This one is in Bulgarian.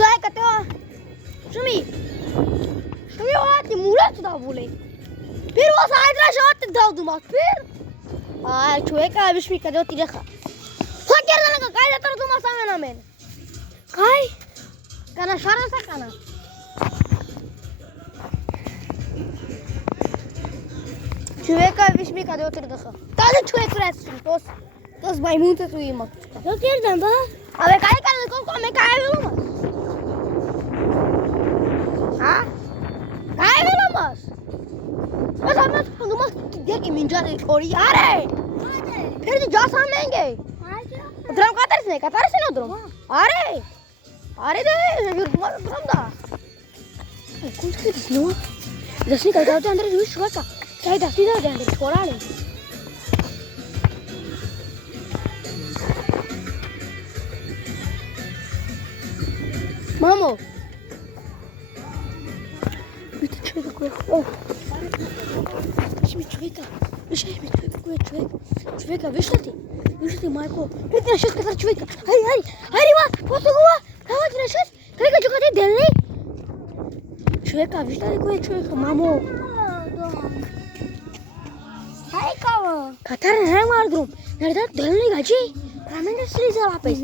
Zai kateo. Shumi. Shumi waati murat da bole. फिर वो साइड रा शॉट दाव दुमाग फिर छुए का विश्व का जो तीर खा फकर लगा काय जाता तू मासा में ना मैं काय kana शरा सा kana छुए का विश्व का जो तीर खा ताजे छुए क्रैश तोस भाई मुंह तो ये मत तो तीर दंबा अबे काय कर को मैं काय बोलूं हां काय बोलूं बस बस हम तुम देख के मिंजा रे छोड़ी यार फिर तो जा सामनेंगे ड्रम का तरस नहीं का तरस ना ड्रम अरे अरे दे ड्रम दा कौन सी दिस नो दसनी का जाते अंदर यूज हुआ का क्या दसनी दा अंदर छोड़ा ले मामो बिट छोड़ को ओ Чувека, видишь ли? Видишь ли, Майко? Ты сейчас сказал чувека. Ай, Рива, вот его. Давай, ты сейчас. Чувека, что ты делаешь? Чувека, видишь ли, какой чувека, мамо? Ай, кого? Катар, не мар друг. Надо делать гачи. Рамен срезал опять.